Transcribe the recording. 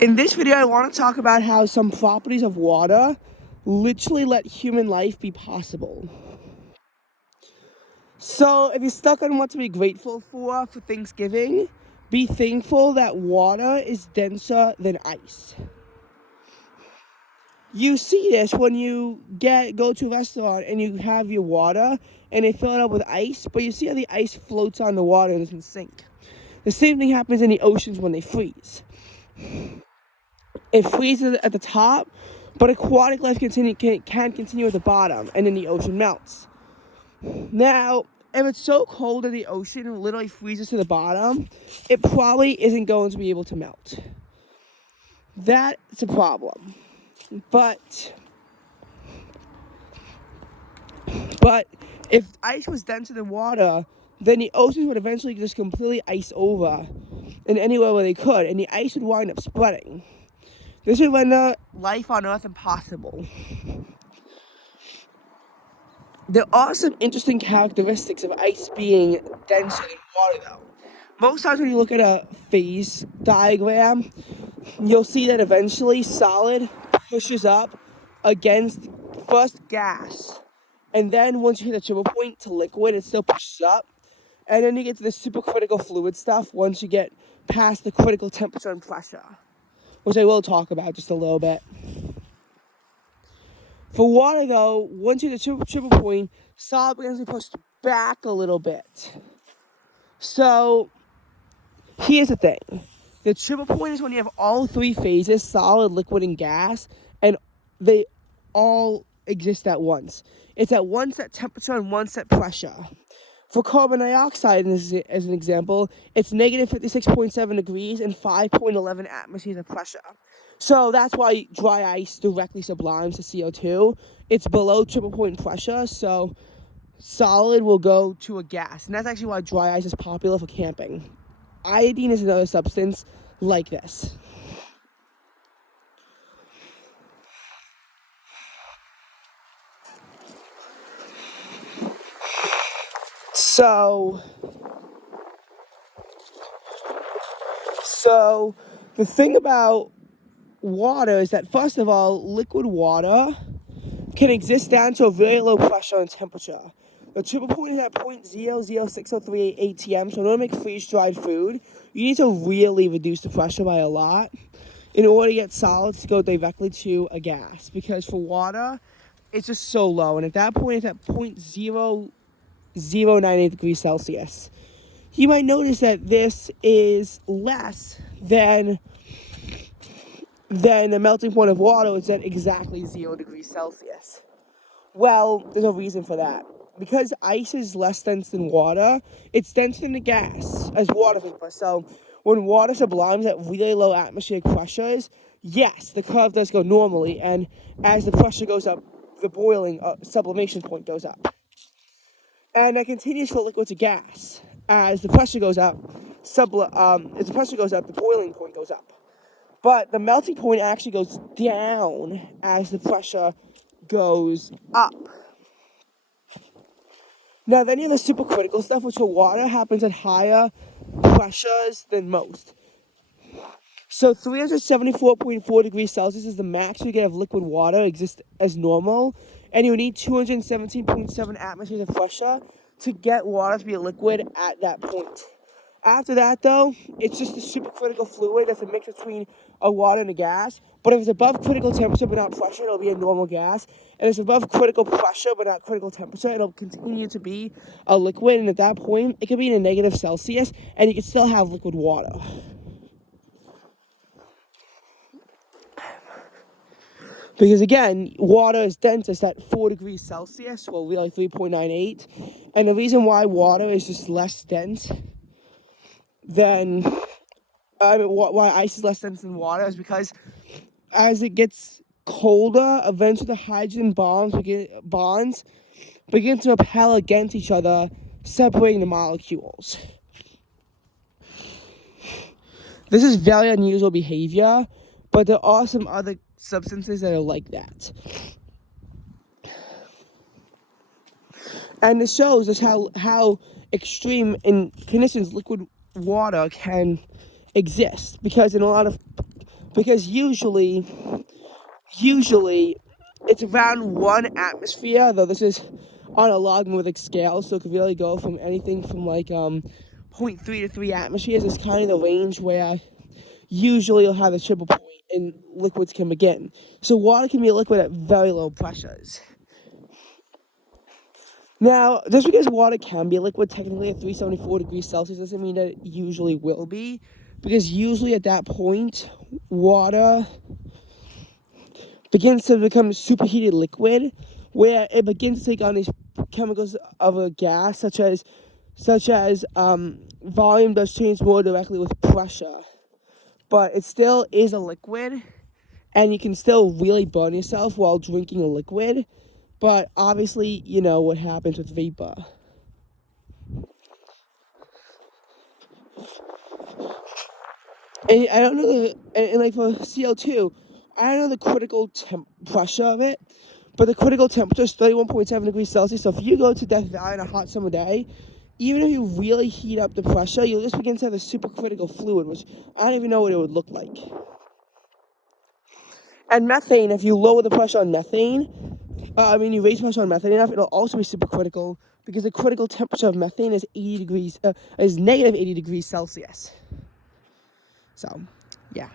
In this video, I want to talk about how some properties of water literally let human life be possible. So, if you're stuck on what to be grateful for Thanksgiving, be thankful that water is denser than ice. You see this when you go to a restaurant and you have your water and they fill it up with ice, but you see how the ice floats on the water and doesn't sink. The same thing happens in the oceans when they freeze. It freezes at the top, but aquatic life can continue at the bottom, and then the ocean melts. Now, if it's so cold that the ocean literally freezes to the bottom, it probably isn't going to be able to melt. That's a problem. But if ice was denser than water, then the oceans would eventually just completely ice over in anywhere where they could, and the ice would wind up spreading. This would render life on Earth impossible. There are some interesting characteristics of ice being denser than water, though. Most times when you look at a phase diagram, you'll see that eventually solid pushes up against first gas. And then once you hit a triple point to liquid, it still pushes up. And then you get to the supercritical fluid stuff once you get past the critical temperature and pressure, which I will talk about just a little bit. For water, though, once you hit the triple point, solid begins to be pushed back a little bit. So, here's the thing. The triple point is when you have all three phases, solid, liquid, and gas, and they all exist at once. It's at one set temperature and one set pressure. For carbon dioxide, as an example, it's negative 56.7 degrees and 5.11 atmospheres of pressure. So that's why dry ice directly sublimes to CO2. It's below triple point pressure, so solid will go to a gas. And that's actually why dry ice is popular for camping. Iodine is another substance like this. So the thing about water is that, first of all, liquid water can exist down to a very low pressure and temperature. The triple point is at 0.006038 atm, so in order to make freeze-dried food, you need to really reduce the pressure by a lot in order to get solids to go directly to a gas. Because for water, it's just so low, and at that point, it's at 0.0098 degrees Celsius. You might notice that this is less than the melting point of water, which is at exactly 0 degrees Celsius. Well, there's a reason for that. Because ice is less dense than water, it's denser than the gas as water vapor. So when water sublimes at really low atmospheric pressures, yes, the curve does go normally, and as the pressure goes up, the boiling sublimation point goes up. And that continues for liquid to gas. As the pressure goes up, the boiling point goes up. But the melting point actually goes down as the pressure goes up. Now, then you have the supercritical stuff, which for water happens at higher pressures than most. So 374.4 degrees Celsius is the max you get of liquid water exist as normal, and you need 217.7 atmospheres of pressure to get water to be a liquid at that point. After that, though, it's just a supercritical fluid that's a mix between a water and a gas. But if it's above critical temperature but not pressure, it'll be a normal gas. And if it's above critical pressure but not critical temperature, it'll continue to be a liquid. And at that point, it could be in a negative Celsius, and you can still have liquid water. Because again, water is densest at 4 degrees Celsius, well, really 3.98. And the reason why water is just less dense than, why ice is less dense than water is because as it gets colder, eventually the hydrogen bonds begin to repel against each other, separating the molecules. This is very unusual behavior, but there are some other substances that are like that. And this shows us how extreme in conditions liquid water can exist, because in a lot of because usually it's around 1 atmosphere, though this is on a logarithmic scale, so it could really go from anything from like 0.3 to 3 atmospheres. Is kind of the range where usually you'll have a triple point and liquids can begin. So water can be a liquid at very low pressures. Now, just because water can be a liquid technically at 374 degrees Celsius doesn't mean that it usually will be, because usually at that point, water begins to become superheated liquid, where it begins to take on these chemicals of a gas, such as volume does change more directly with pressure, but it still is a liquid, and you can still really burn yourself while drinking a liquid. But obviously, you know what happens with vapor. And I don't know and like for CO2, I don't know the critical pressure of it, but the critical temperature is 31.7 degrees Celsius. So if you go to Death Valley on a hot summer day, even if you really heat up the pressure, you'll just begin to have a supercritical fluid, which I don't even know what it would look like. And methane, if you lower the pressure on methane, you raise pressure on methane enough, it'll also be supercritical, because the critical temperature of methane is negative 80 degrees Celsius. So, yeah.